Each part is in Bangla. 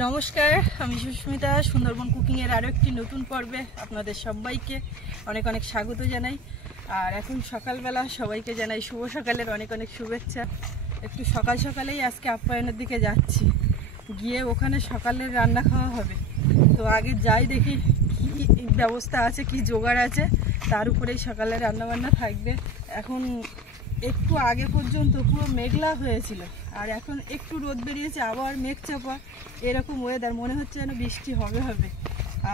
নমস্কার, আমি সুস্মিতা। সুন্দরবন কুকিং এর আরো একটি নতুন পর্বে আপনাদের সবাইকে অনেক অনেক স্বাগত জানাই। আর এখন সকালবেলা সবাইকে জানাই শুভ সকালের অনেক অনেক শুভেচ্ছা। একটু সকাল সকালেই আজকে আপ্যায়নের দিকে যাচ্ছি, গিয়ে ওখানে সকালের রান্না খাওয়া হবে। তো আগে যাই দেখি কি ব্যবস্থা আছে, কি জোগাড় আছে, তার উপরেই সকালে রান্নাবান্না থাকবে। এখন একটু আগে পর্যন্ত পুরো মেঘলা হয়েছিল, আর এখন একটু রোদ বেরিয়েছে, আবার মেঘ চাপা, এরকম ওয়েদার, মনে হচ্ছে যেন বৃষ্টি হবে।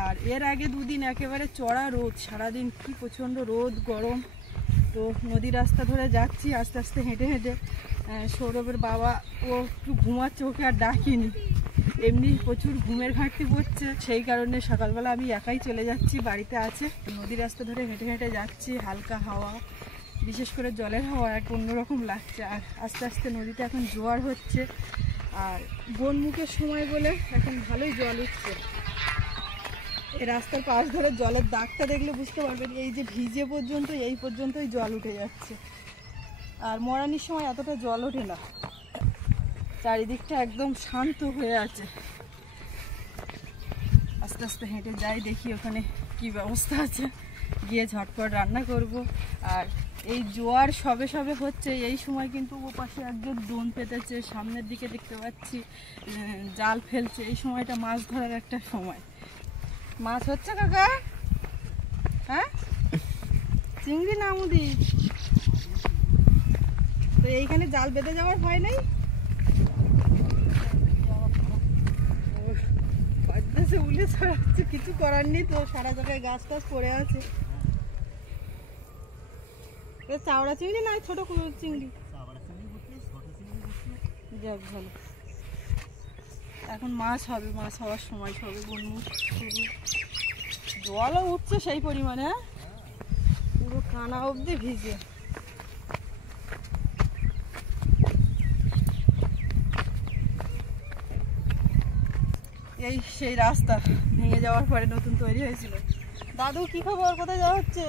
আর এর আগে দুদিন একেবারে চড়া রোদ, সারাদিন কি প্রচণ্ড রোদ গরম। তো নদী রাস্তা ধরে যাচ্ছি আস্তে আস্তে হেঁটে হেঁটে। সৌরভের বাবা ও একটু ঘুমাচ্ছে, ওকে আর ডাকিনি, এমনি প্রচুর ঘুমের ঘাটতি পড়ছে, সেই কারণে সকালবেলা আমি একাই চলে যাচ্ছি, বাড়িতে আছে। নদী রাস্তা ধরে হেঁটে হেঁটে যাচ্ছি, হালকা হাওয়া, বিশেষ করে জলের হাওয়া এক অন্যরকম লাগছে। আর আস্তে আস্তে নদীতে এখন জোয়ার হচ্ছে, আর বনমুখের সময় বলে এখন ভালোই জল উঠছে। এই রাস্তার পাশ ধরে জলের দাগটা দেখলে বুঝতে পারবেন, এই যে ভিজে পর্যন্ত এই পর্যন্তই জল উঠে যাচ্ছে। আর মরানির সময় এতটা জল ওঠে না, চারিদিকটা একদম শান্ত হয়ে আছে। আস্তে আস্তে হেঁটে যাই, দেখি ওখানে কি ব্যবস্থা আছে, গিয়ে ঝটপট রান্না করব। আর এই জোয়ার সবে সবে হচ্ছে, এই সময় কিন্তু ও পাশে একজন ডোন পেতেছে, সামনের দিকে দেখতে পাচ্ছি জাল ফেলছে। এই সময়টা মাছ ধরার একটা সময়। মাছ হচ্ছে কাকা? হ্যাঁ, চিংড়ি না মুদি? তো এইখানে জাল বেঁধে যাওয়ার ভয় নেই? উলে ছড়াচ্ছে, কিছু করার নেই তো, সারা জায়গায় গাছ টাছ পড়ে আছে। চাওড়া চিংড়ি না ছোট চিংড়ি? যাক ভালো, এখন মাছ হবে, মাছ হওয়ার সময় সবে বনমুখ শুরু। জলও উঠছে সেই পরিমাণে, পুরো কানা অবধি ভিজে। এই সেই রাস্তা ভেঙে যাওয়ার পরে নতুন তৈরি হয়েছিল। দাদু কি খবর, কোথায় যাওয়া হচ্ছে?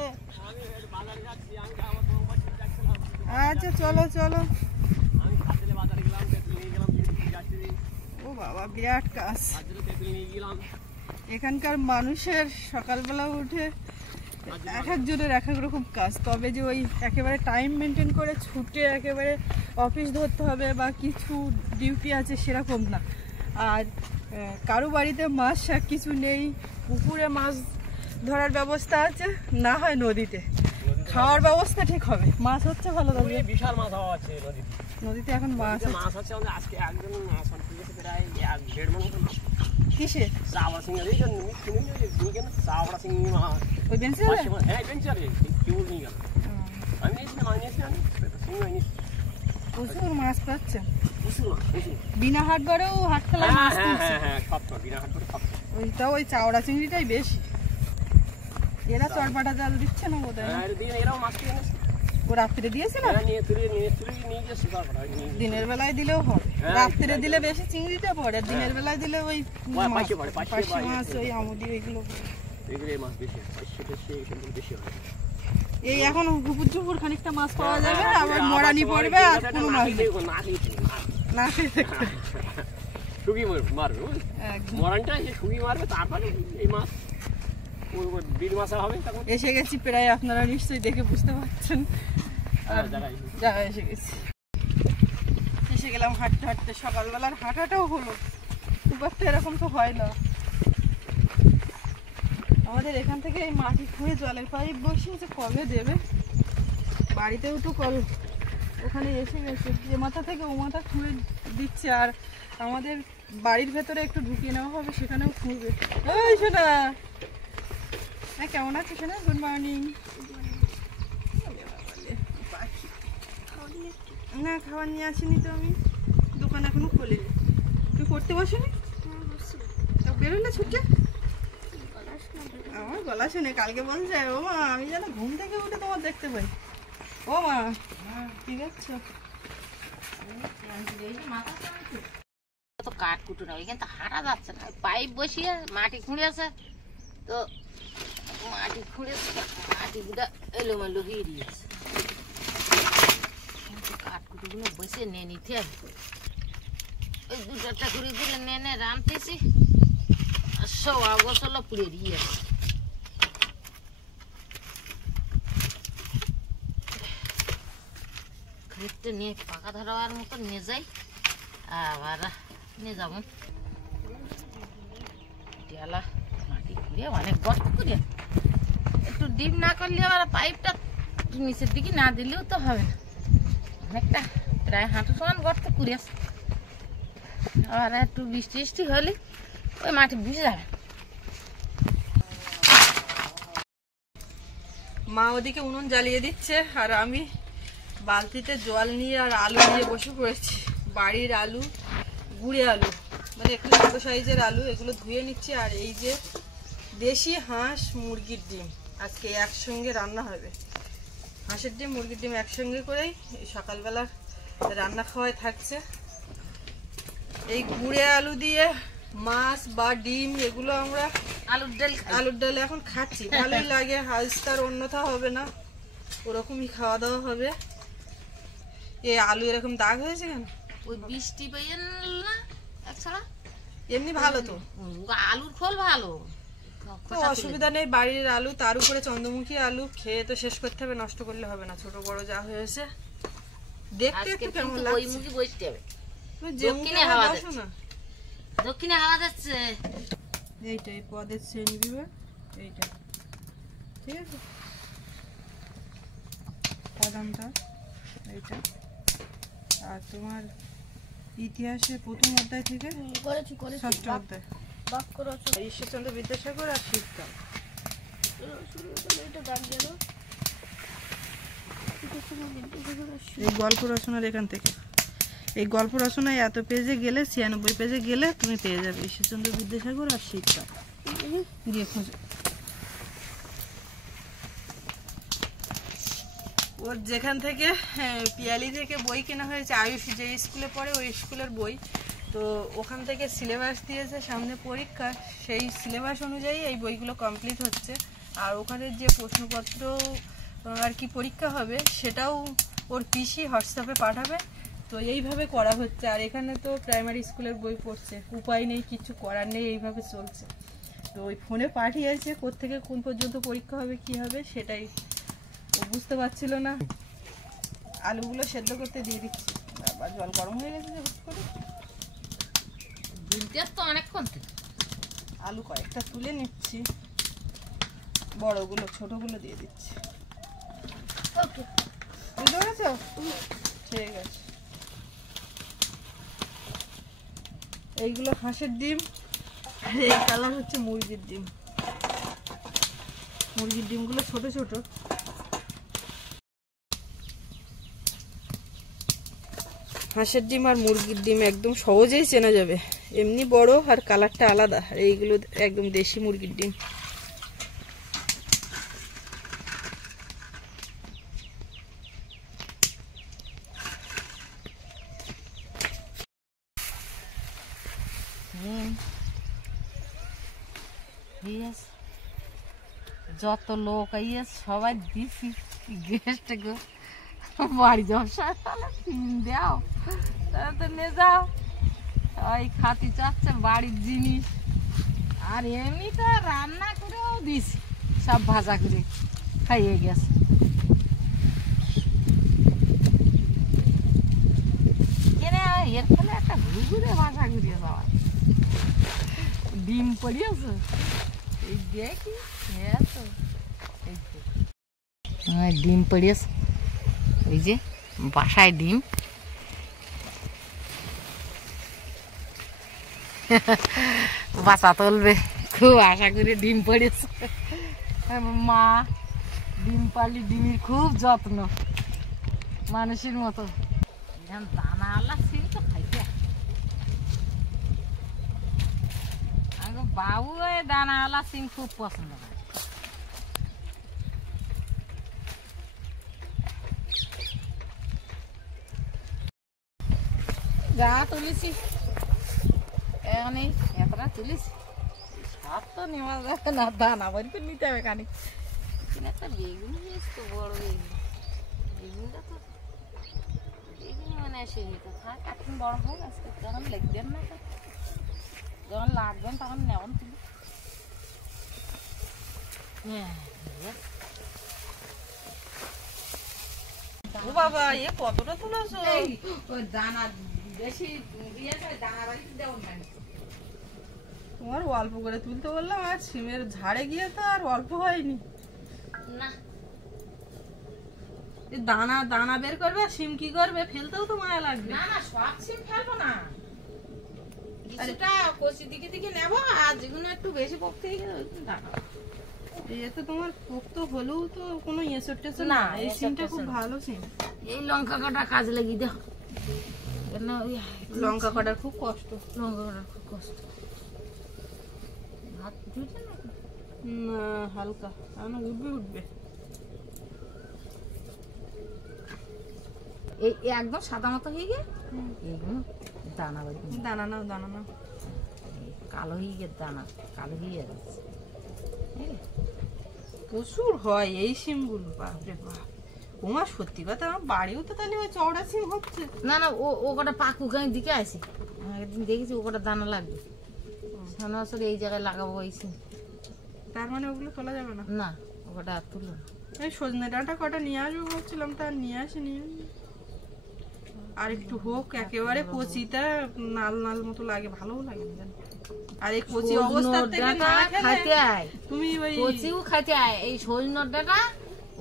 আচ্ছা চলো চলো। ও বাবা, বিরাট কাজ এখানকার মানুষের। সকালবেলা উঠে এক একজনের এক এক রকম কাজ, তবে যে ওই একেবারে টাইম মেনটেন করে ছুটে একেবারে অফিস ধরতে হবে বা কিছু ডিউটি আছে সেরকম না। আর কারো বাড়িতে মাছ শাক কিছু নেই, পুকুরে মাছ ধরার ব্যবস্থা আছে, না হয় নদীতে খাওয়ার ব্যবস্থা ঠিক হবে। মাছ হচ্ছে ভালো, তবে বিশাল মাছ হওয়া আছে নদীতে এখন মাছ আছে। আজকে একজন মাছ প্রায় 1.5 মণ মাছ। কিসে? চাওড়া চিংড়ি, চাওড়া চিংড়ি মাছ ওই বেঞ্চে? হ্যাঁ বেঞ্চে, কেউ নিয়ে গেল। আমি নিয়েছিলাম, প্রচুর মাছ পাচ্ছে। প্রচুর বিনা হাট গড়েও হাট খেলায় মাছ তুলছে। হ্যাঁ সব বিনা হাট করে সব। ওইটাও ওই চাওড়া চিংড়িটাই বেশি। এরা চড়পাটা জাল দিচ্ছে না বোধ হয়? এরাও মাছ কিনে এনেছে। ও রাত্রে দিয়েছে না? নিয়ে গেছে। দিনের বেলায় দিলেও হবে, রাত্রে দিলে বেশি চিংড়িটা পড়ে, দিনের বেলায় দিলে ওই পার্শে মাছ, ওই আমুদি, ওইগুলো মাছ বেশি হয়। এই এখন হুপুর ঝুপুর খানিকটা মাছ পাওয়া যাবে, আবার মরানি পড়বে, আর কোনো মাছ না শুকি মারবে, মরানটা শুকি মারবে, তারপরে এই মাছ বিল মাছা হবে। এসে গেছি প্রায়, আপনারা নিশ্চয়ই দেখে বুঝতে পারছেন জায়গায় এসে গেছি। এসে গেলাম হাঁটতে হাঁটতে, সকালবেলার হাঁটাটাও হলো, খুব একটা এরকম তো হয় না। আমাদের এখান থেকে এই মাটি খুঁড়ে জলের পাইপ বসিয়েছে, কবে দেবে? বাড়িতেও তো কল ওখানে এসে গেছে, এ মাথা থেকে ও মাথা খুঁড়ে দিচ্ছে, আর আমাদের বাড়ির ভেতরে একটু ঢুকিয়ে নেওয়া হবে, সেখানেও খুঁড়বে। ওই শোনা, হ্যাঁ কেমন আছো শোনা? Good morning. না খাবার নিয়ে আসিনি তো, আমি দোকান এখনো খোলেনি। তুই করতে বসিনি? বেরোলে ছুটে? আমার গলা শুনে কালকে বলছে, ও মা আমি যেন ঘুম থেকে উঠে তোমার দেখতে পাই। ও মা ঠিক আছে, তো কাঠ কুটু না, ওইখানে তো হাঁটা যাচ্ছে না, পাইপ বসিয়ে মাটি খুঁড়েছে, তো মাটি খুঁড়েছে, মাটিগুলো এলোমেলো হয়ে দিয়েছে। কাঠ কুটুগুলো বসে নিয়ে নিতে হবে। ওই 2-4টা করে করে নিয়ে রাঁধতেছি আর সব আগসলা পুড়ে দিয়ে খানিকটা নিয়ে পাকা ধরাবার মতো নিয়ে যাই আবার নিয়ে যাবো ডিয়ালা মাটি খুঁড়ে অনেক গর্ত করে একটু ডিপ না করলে আবার পাইপটা নিচের দিকে না দিলেও তো হবে না অনেকটা প্রায় হাঁটু সমান গর্ত করে আছে আবার একটু বৃষ্টি বৃষ্টি হলে ওই মাটি ভিজে যাবে মা ওদিকে উনুন জ্বালিয়ে দিচ্ছে আর আমি বালতিতে জল নিয়ে আর আলু নিয়ে বসে পড়েছি বাড়ির আলু গুঁড়ে আলু মানে একটু ছোট সাইজের আলু এগুলো ধুয়ে নিচ্ছি আর এই যে দেশি হাঁস মুরগির ডিম আজকে একসঙ্গে রান্না হবে হাঁসের ডিম মুরগির ডিম একসঙ্গে করেই সকালবেলা রান্না খাওয়াই থাকছে এই গুঁড়ে আলু দিয়ে মাছ বা ডিম এগুলো আমরা আলুর ডাল এখন খাচ্ছি ভালোই লাগে আজ তার অন্যথা হবে না ওরকমই খাওয়া দাওয়া হবে এই আলু এরকম দাগ হয়েছে কেন ওই বৃষ্টি পেয়ে না একছাড়া এমনি ভালো তো আলুর খোল ভালো অসুবিধা নেই বাড়ির আলু তার উপরে চন্দ্রমুখী আলু খেয়ে তো শেষ করতে হবে নষ্ট করলে হবে না ছোট বড় যা হয়েছে দেখতে একটু কেমন লাগছে ওই মুখে বসতে হবে দক্ষিণে হাওয়া যাচ্ছে না দক্ষিণে হাওয়া যাচ্ছে এইটা এই পদের শ্রেণী দিবে এইটা ঠিক আছে বাদামটা এইটা আর তোমার ইতিহাসে প্রথম অধ্যায় থেকে ষষ্ঠ অধ্যায় ঈশ্বরচন্দ্র বিদ্যাসাগর আর শীতকাল এই গল্প রচনার এখান থেকে এই গল্প রচনায় এত পেজে গেলে 96 পেজে গেলে তুমি পেয়ে যাবে ঈশ্বরচন্দ্র বিদ্যাসাগর আর শীতকাল গিয়ে খোঁজো ওর যেখান থেকে পিয়ালি থেকে বই কেনা হয়েছে আয়ুষ যে স্কুলে পড়ে ওই স্কুলের বই তো ওখান থেকে সিলেবাস দিয়েছে সামনে পরীক্ষা সেই সিলেবাস অনুযায়ী এই বইগুলো কমপ্লিট হচ্ছে আর ওখানে যে প্রশ্নপত্র আর কি পরীক্ষা হবে সেটাও ওর পিসি হোয়াটসঅ্যাপে পাঠাবে তো এইভাবে করা হচ্ছে আর এখানে তো প্রাইমারি স্কুলের বই পড়ছে উপায় নেই কিছু করার নেই এইভাবে চলছে তো ওই ফোনে পাঠিয়েছে কোত্থেকে কোন পর্যন্ত পরীক্ষা হবে কি হবে সেটাই ও বুঝতে পারছিল না আলুগুলো সেদ্ধ করতে দিয়ে দিচ্ছি আবার জল গরম হয়ে গেছে যে হুট করে তো অনেকক্ষণ আলু কয়েকটা তুলে নিচ্ছি বড়গুলো ছোটগুলো দিয়ে দিচ্ছি বুঝতে পেরেছ ঠিক আছে এইগুলো হাঁসের ডিম আর এই কালার হচ্ছে মুরগির ডিম মুরগির ডিমগুলো ছোট ছোট হাঁসের ডিম আর মুরগির ডিম একদম সহজেই চেনা যাবে এমনি বড় আর কালারটা আলাদা আর এইগুলো একদম দেশি মুরগির ডিম যত লোক আইয়ে সবাই দিছি গেস্ট গো বাড়ি যাও দাও তো নিয়ে যাও ওই খাতি চাচ্ছে বাড়ির জিনিস আর এমনি তো রান্না করেও দিছি সব ভাজা করে খাইয়ে গেছে কেনে এর ফলে একটা ঘুরে ভাজা ঘুরিয়ে যাওয়া ডিম পড়িয়েছে এই দেখি তো ডিম পড়িয়েছে ওই যে বাসায় ডিম বাচ্চা তুলবে খুব আশা করে ডিম পড়েছে মা ডিম পালি ডিমের খুব যত্ন মানুষের মতো দানা আল্লাহ সিম তো খাইতে বাবু দানা আলা সিম খুব পছন্দ করে যা তুলেছি এখানে এতটা তুলেছি সব তো নেওয়া যাবে না দানা বাড়িতে নিতে হবে খানিক একটা বেগুন তো বড় বেগুন বেগুনটা তো বেগুন মানে এসে যেতে থাক এখন বড় হোক আজকে যখন লিখবেন না যখন লাগবেন তখন নেবেন তুমি। হ্যাঁ ও বাবা এ কতটা তুলেছো? ওই দানা বেশি দিয়েছে, দানা বাড়িতে দেবেন না। তোমার অল্প করে তুলতে বললাম, আর সিমের ঝাড়ে গিয়ে তো আর অল্প হয়নি। না দানা দানা বের করবে, সিম কি করবে? ফেলতেও তো মায়া লাগবে। না না সব সিম ফেলবো না, কিছুটা কচি দিকে দিকে নেবো, আর যেগুলো একটু বেশি পকতে দানা। এতে তোমার পোক্ত হলেও তো কোনো এসর টেসর না, না। এই এসর সিমটা টেসর খুব না। ভালো সিম। এই লঙ্কা কাটা কাজ লাগিয়ে দাও, লঙ্কা কাটার খুব কষ্ট। লঙ্কা কাটার খুব কষ্ট। ভাত দিয়েছে না না হালকা, এখন উঠবে উঠবে। এই একদম সাদা মতো হয়ে গিয়ে এইগুলো দানা বাড়ি দানা নাও দানা নাও। কালো হয়ে গিয়ে দানা কালো হয়ে যাচ্ছে। প্রচুর হয় এই সিমগুলো, বাপরে বাপ। ওমা সত্যি কথা, আমার বাড়িও তো তাহলে ওই চওড়া সিম হচ্ছে। না না ও কটা পাকুক আমি দিকে আসি, একদিন দেখেছি ও কটা দানা লাগবে, সামনে বছর এই জায়গায় লাগাবো এই সিম। তার মানে ওগুলো তোলা যাবে না? না ও কটা আর তুলো না। এই সজনে ডাঁটা কটা নিয়ে আসবো ভাবছিলাম, তা নিয়ে আসিনি। আর একটু হোক, একেবারে কচিটা নাল নাল মতো লাগে, ভালোও লাগে না জানো। আর এই কচি অবস্থা থেকে না খাইতে খেলে আয়, তুমি ওই কচিও খাইতে আয়। এই সজনের ডাঁটা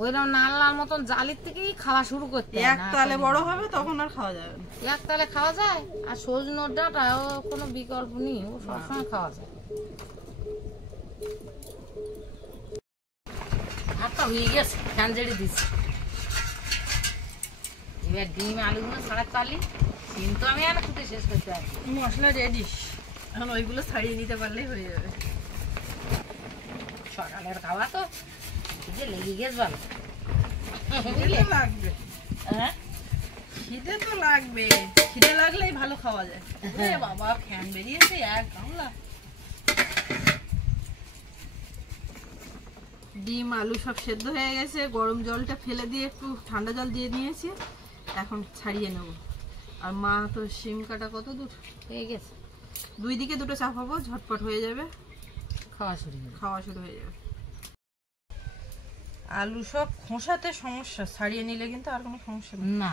ওইরকম নাল নাল মতন জালির থেকেই খাওয়া শুরু করতে হয়, এক তালে বড় হবে তখন আর খাওয়া যাবে না। এক তালে খাওয়া যায়। আর সজনের ডাঁটা ও কোনো বিকল্প নেই, ও সবসময় খাওয়া যায়। ভাতটা হয়ে গেছে, ফ্যান জেড়ে দিচ্ছি। এবার ডিম আলুগুলো ছাড়া চালি, সিম তো আমি আর খুঁটে শেষ করতে পারি। মশলা রেডি, এখন ওইগুলো ছাড়িয়ে নিতে পারলেই হয়ে যাবে। সকালের খাওয়া তো খিদে লেগে গেছে ভালো। খিদে তো লাগবে, হ্যাঁ খিদে তো লাগবে, খিদে লাগলেই ভালো খাওয়া যায়। ওরে বাবা ফ্যান বেরিয়েছে এক গামলা। ডিম আলু সব সেদ্ধ হয়ে গেছে, গরম জলটা ফেলে দিয়ে একটু ঠান্ডা জল দিয়ে নিয়েছি, এখন ছাড়িয়ে নেব। আর মা তো সিম কাটা কত দূর হয়ে গেছে, দুই দিকে দুটো চাপাবো, ঝটপট হয়ে যাবে, খাওয়া শুরু হয়ে গেছে। খাওয়া শুরু হয়ে যাবে। আলু সব খোসাতে সমস্যা, ছাড়িয়ে নিলে কিন্তু আর কোনো সমস্যা নেই। না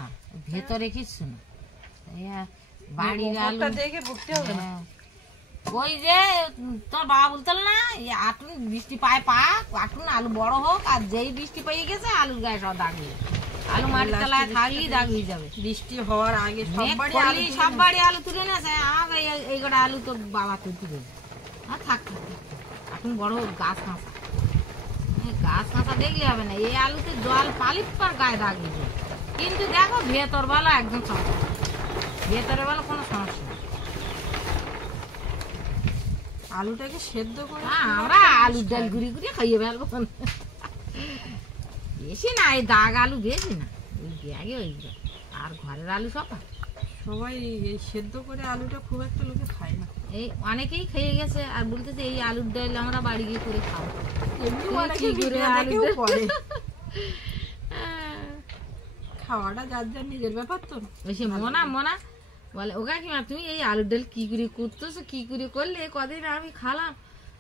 ভেতরে কিছু না, বাড়ির আলু ওপরটা দেখে ভুগতে হবে না। হ্যাঁ। ওই যে তোর বাবা বলতেন না, আটুন বৃষ্টি পায় পাক, আটুন আলু বড় হোক, আর যেই বৃষ্টি পেয়ে গেছে আলুর গায়ে সব দাগ হয়ে যাবে। আলু মাটির তলায় থাকলেই দাগ হয়ে যাবে। বৃষ্টি হওয়ার আগে সব মেঘ বাড়ি করলেই আলু সব বাড়ি আলু তুলে নেছে, আমাকে এই কটা আলু তো বাবা তুলতে দেবে। আর থাক থাক থাক, এখন বড় হোক, গাছ কাঁচা, গাছ কাঁচা দেখলে হবে না। এই আলুতে জল পালিপ পার গায়ে দাগ হয়ে যাবে। কিন্তু দেখো ভেতর বেলা একদম সমস্যা, ভেতরের বেলা কোনো সমস্যা নেই। আলুটাকে সেদ্ধ করে আমরা আলুর ডাল ঘুরি ঘুরি খাইয়ে ফেলবো, বেশি না, এই দাগ আলু বেশি না, ওই ব্যাগে ওই আর ঘরের আলু সব সবাই এই সেদ্ধ করে আলুটা খুব একটা লোকে খায় না। এই অনেকেই খেয়ে গেছে আর বলতেছে এই আলুর ডাল আমরা বাড়ি গিয়ে করে খাবো। এমনি তুই অনেকে কি করে বিনা আলুর দেখেও ডাল- করে। খাওয়াটা যার যার নিজের ব্যাপার তো। ওই সে মনা মনা বলে, ও কাকিমা তুমি এই আলুর ডাল কি করে করতেছো, কি করে করলে? কদিন আমি খালাম,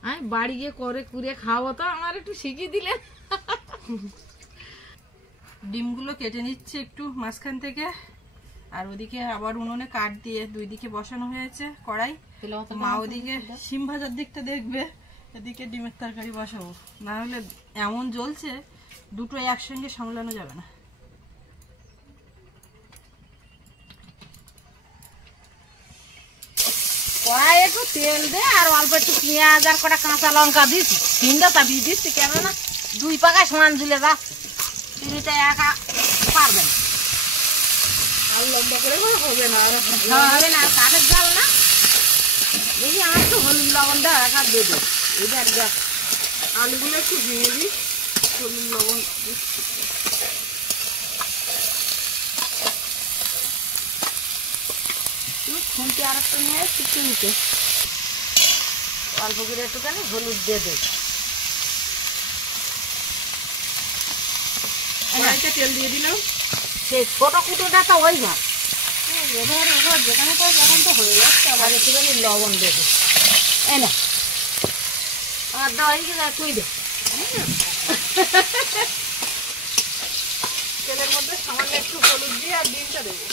আমি বাড়ি গিয়ে করে কুড়ে খাবো, তো আমার একটু শিখিয়ে দিলেন। ডিমগুলো কেটে নিচ্ছে একটু মাঝখান থেকে, আর ওদিকে আবার উনুনে কাঠ দিয়ে দুই দিকে বসানো হয়েছে কড়াই। মা ওদিকে শিম ভাজার দিকটা দেখবে, এদিকে ডিমের তরকারি বসাবো। না হলে এমন জ্বলছে, দুটো একসঙ্গে সামলানো যাবে না। কড়াই একটু তেল দে, আর অল্প একটু পেঁয়াজ আর কটা কাঁচা লঙ্কা দিচ্ছি, তিনটা চাপিয়ে দিচ্ছি, কেননা দুই পাকায় সমান ঝুলে যাচ্ছে, তিনটা একা পারবে না, আর লম্বা করে হবে না। আর হবে না, আর কাঠের জাল না। দেখি আমার একটু হলুদ লবণ দেওয়া এক হাত দিয়ে দেবো, এটা দেখ আলুগুলো একটু ভেঙে দিই, হলুদ লবণ খুঁটি আর একটু নিয়ে শুকিয়ে নিতে, অল্প করে একটুখানি হলুদ দিয়ে দেব। কড়াইতে তেল দিয়ে দিলাম। সেই ছোট কুটোটা তো ওই ভাব, এবার যেখানে তো এখন তো হয়ে যাচ্ছে আর একটুখানি লবণ দেবে এই না আর দাওয়াই গেলে তুই দে তেলের মধ্যে সামান্য একটু হলুদ দিয়ে আর ডিমটা দেবো।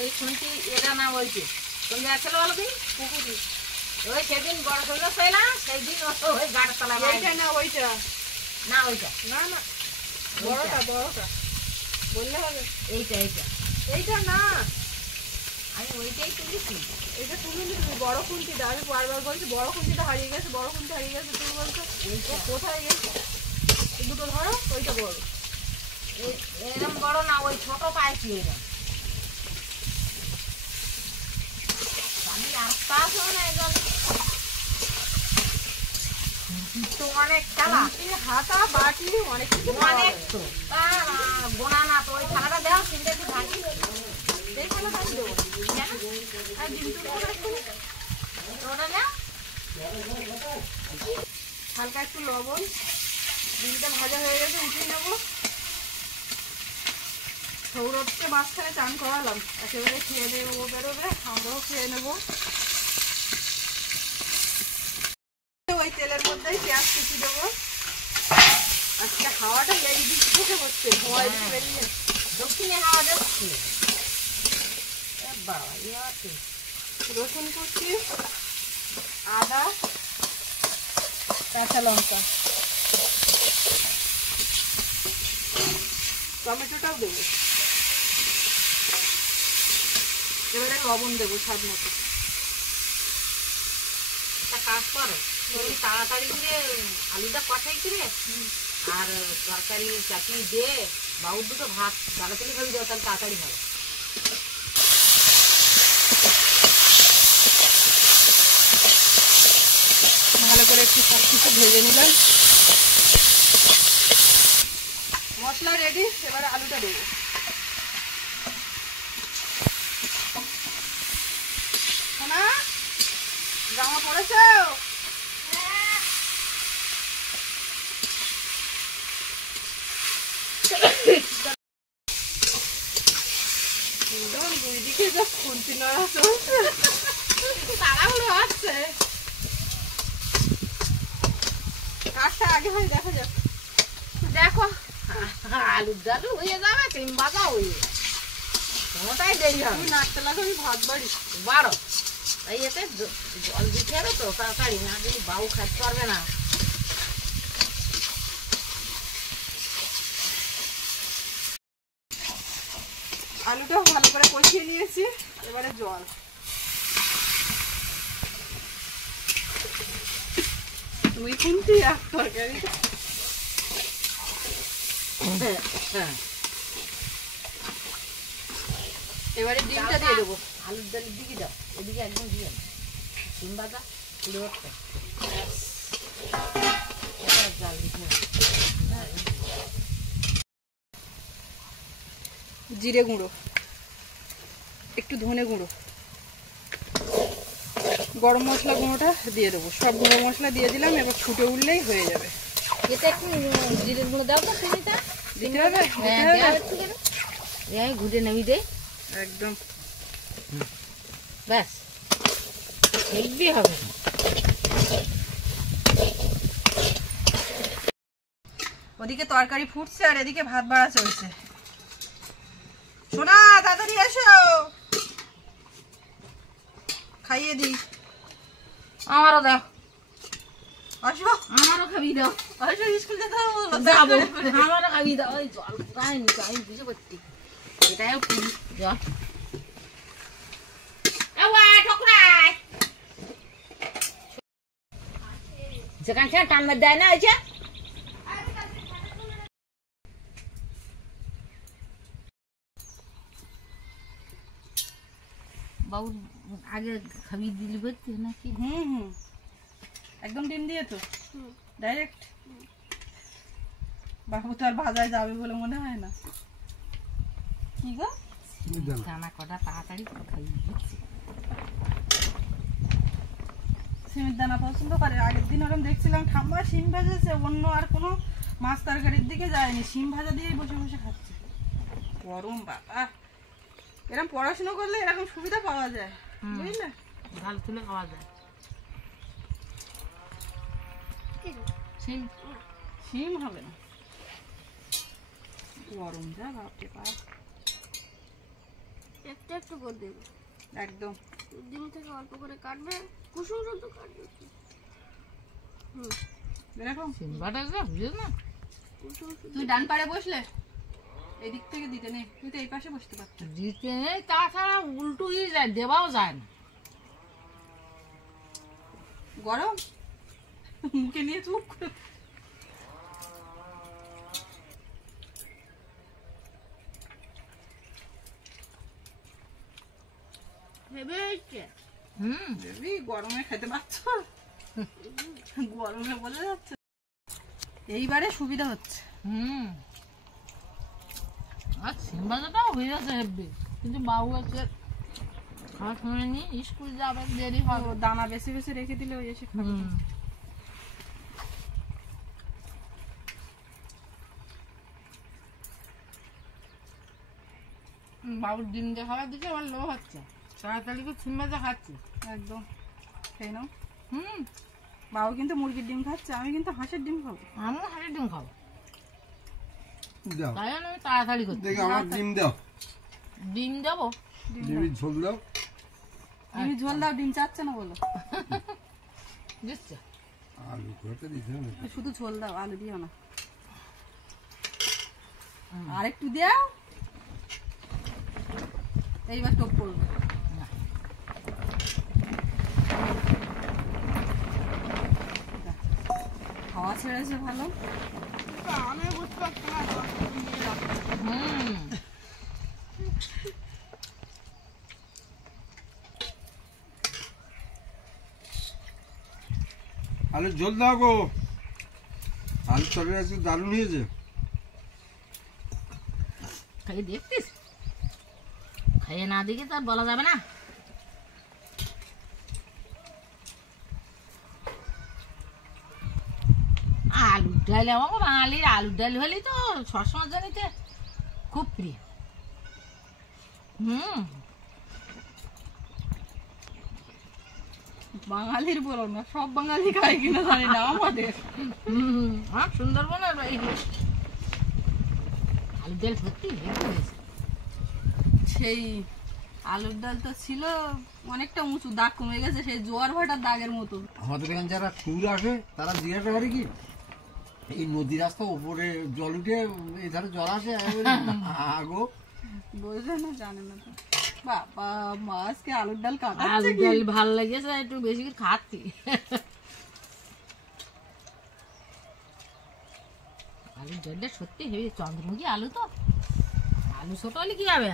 এই শুনছি এটা না বলছি তুমি আসলে বলো তুই পুকুরি ওই সেদিন বড় সন্ধ্যা হয় না সেই দিন ওই গাড়ির তলায় এইটা না ওইটা না ওইটা না না বড়টা বললে হবে। এইটা এইটা এইটা না আমি ওইটাই তুলেছি এটা তুমি নিবি বড় খুন্তিটা। আমি বারবার বলছি বড় খুন্তিটা হারিয়ে গেছে, বড় খুন্তি হারিয়ে গেছে। তুমি বলছো কোথায় গেছে? দুটো ধরো, ওইটা বড়। এরকম বড় না ওই ছোট পাইছি এরকম আমি আস্তে আসো না একদম তো অনেক খেলা হাতা বাটি অনেক কিছু অনেক তো গোনা না তো ওই থালাটা দেওয়া সিনটা একটু ভাজি আর ডিম তুলবো একটু। ওটা না হালকা একটু লবণ, ডিমটা ভাজা হয়ে গেছে, উঠিয়ে নেবো। সৌরভকে মাঝখানে চান করালাম, একেবারে খেয়ে নেবো, বেরোবে, আমরাও খেয়ে নেবো। ওই তেলের মধ্যেই পেঁয়াজ কুচি দেবো। আজকে হাওয়াটা এই দিক থেকে হচ্ছে, ধোঁয়া এদিকে বেরিয়ে দক্ষিণে হাওয়া যাচ্ছে বাবা ইয়াতে রসুন কুচি, আদা, কাঁচা লঙ্কা, টমেটোটাও দেবো। এবারে লবণ দেবো স্বাদ মতো। একটা কাজ করো তুমি তাড়াতাড়ি করে আলুটা কষাই করে আর তরকারি চাটনি দিয়ে বাউর দুটো ভাত তাড়াতাড়ি করে দেওয়া তাহলে তাড়াতাড়ি হবে ভালো করে একটু সব কিছু ভেজে নিলাম। মশলা রেডি, এবারে আলুটা দেবো। সোনা, জামা পরেছো? দুই দিকে যা খুন্তি নড়া চলছে, তাড়াহুড়ো আসছে। কাঠটা আগে হয় দেখা যাক। দেখো আলুর ডালু হয়ে যাবে ক্রিম বাজা হয়ে কোনোটাই দেরি হবে তুমি নাচতে লাগো, আমি ভাত বাড়ি। বারো তাই এতে জল দিতে হবে তো তাড়াতাড়ি না যদি বাবু খাইতে পারবে না আলুটা ভালো করে কষিয়ে নিয়েছি, এবারে জল। দুই খুন্তি এক তরকারি। হ্যাঁ এবারে ডিমটা দিয়ে দেবো। আলুর ডালের দিকে দাও এদিকে একদম দিয়ে দাও ডিম বাজা পুরো একটা জাল দিতে হবে জিরে গুঁড়ো, একটু ধনে গুঁড়ো, গরম মশলা গুঁড়োটা দিয়ে দেবো। সব গুঁড়ো মশলা দিয়ে দিলাম, এবার ফুটে উঠলেই হয়ে যাবে। এটা একটু জিরের গুঁড়ো দাও তো চিনিটা দিতে হবে, হ্যাঁ দিতে হবে। একটু কেন এই ঘুটে নেবি দে একদম ব্যাস হেলবি হবে ওদিকে তরকারি ফুটছে আর এদিকে ভাত বাড়া চলছে। সোনা, তাড়াতাড়ি এসো, খাইয়ে দিই। আমারও দাও আসো, আমারও খাবি দাও আসো, স্কুল যেতে হবে। যাবো আমারও খাবি দাও ওই জল প্রায় নিতে আমি বুঝে করছি এটাই পুরি জল সেখান থেকে টান দেয় না হয়েছে বাবু আগে খাবি দিলি বলছি নাকি হুম, একদম ডিম দিয়ে তো ডাইরেক্ট। বাবু তো আর ভাজায় যাবে বলে মনে হয় না। কি গো, দানা কটা তাড়াতাড়ি খাবি বুঝছি সিমের দানা পছন্দ করে। আগের দিন ওরকম দেখছিলাম ঠাম্মা শিম ভাজাছে, অন্য আর কোনো মাছ তরকারির দিকে যায়নি, শিম ভাজা দিয়েই বসে বসে খাচ্ছে। গরম বাবা, এরকম পড়াশোনা করলে এরকম সুবিধা পাওয়া যায়, বুঝলে? ঝাল তুলে খাওয়া যায়। শিম শিম হবে না, গরম যা বাপরে বাপ। একটু একটু করে দেবে, একদম ডিম থেকে অল্প করে কাটবে, কুসুম শুদ্ধ কাটবে। এরকম শিম বাটা যা বুঝিস না। কুসুম শুদ্ধ তুই ডান পাড়ে বসলে এদিক থেকে দিতে নেই, তুই তো এই পাশে বসতে পারতিস। দিতে নেই, তাছাড়া উল্টো হয়ে যায়, দেওয়াও যায় না। গরম মুখে নিয়ে চুপ করে। ভেবে হচ্ছে দেবী গরমে খেতে পারছ, গরমে বলে যাচ্ছে। এইবারে সুবিধা হচ্ছে। আর শিম ভাজাটাও হয়ে যাচ্ছে হেব্বি, কিন্তু বাবু আছে খাওয়া সময় নিয়ে স্কুল যাবে, দেরি ও হবে। দানা বেশি বেশি রেখে দিলে ওই এসে খাবে। বাবুর ডিম দিয়ে খাবার দিচ্ছে, আমার লো হচ্ছে, তাড়াতাড়ি করে শিম ভাজা খাচ্ছি। একদম খেয়ে নাও। বাবু কিন্তু মুরগির ডিম খাচ্ছে, আমি কিন্তু হাঁসের ডিম খাবো। আমিও হাঁসের ডিম খাবো, দাও তাই জন্য আমি তাড়াতাড়ি করছি। দেখি আমার ডিম দাও, ডিম দেবো, ডিমের ঝোল দাও। ডিম ঝোল দাও, ডিম চাচ্ছে না বলো। দিচ্ছে। আলু করে দিতে হবে। শুধু ঝোল দাও, আলু দিও না। আর একটু দাও, এইবার টপ করবে। খাওয়া ছেড়েছে ভালো। আমি বুঝতে পারছি না। আলুর ঝোল দাও গো, আলুর তরকারি আজকে দারুণ হয়েছে। খাইয়ে দেখতিস, খাইয়ে না দেখে তার বলা যাবে না। আলুর ডাল আমার বাঙালির আলুর ডাল হলেই তো সবসময় জানিতে খুব প্রিয়। বাঙালির বলো না, সব বাঙালি খায় কিনা জানি না, আমাদের আমার সুন্দরবনের আলুর ডাল সত্যি হেভি হয়েছে। সেই আলুর ডাল তো ছিল অনেকটা উঁচু, দাগ কমে গেছে, সেই জোয়ার ভাটার দাগের মতো। আমাদের এখানে যারা ট্যুর আসে তারা জিজ্ঞাসা করে কি এই নদী রাস্তা উপরে জল উঠে এধারে জল আসে, আগো বুঝলে না, জানে না তো। বাবা মাছকে আলুর ডাল কাটাচ্ছে আলুর কি? ডাল ভালো লেগেছে, একটু বেশি করে খাচ্ছি। আলুর ডালটা সত্যি হেভি, চন্দ্রমুখী আলু তো, আলু ছোট হলে কি হবে।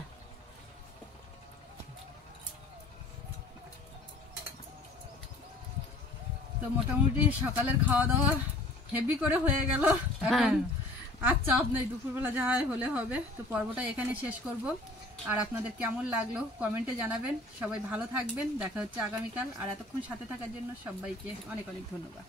তো মোটামুটি সকালের খাওয়া দাওয়া হেভি করে হয়ে গেল। এখন আর চাপ নেই, দুপুরবেলা যা হয় হলে হবে। তো পর্বটা এখানে শেষ করব। আর আপনাদের কেমন লাগলো কমেন্টে জানাবেন। সবাই ভালো থাকবেন, দেখা হচ্ছে আগামীকাল। আর এতক্ষণ সাথে থাকার জন্য সবাইকে অনেক অনেক ধন্যবাদ।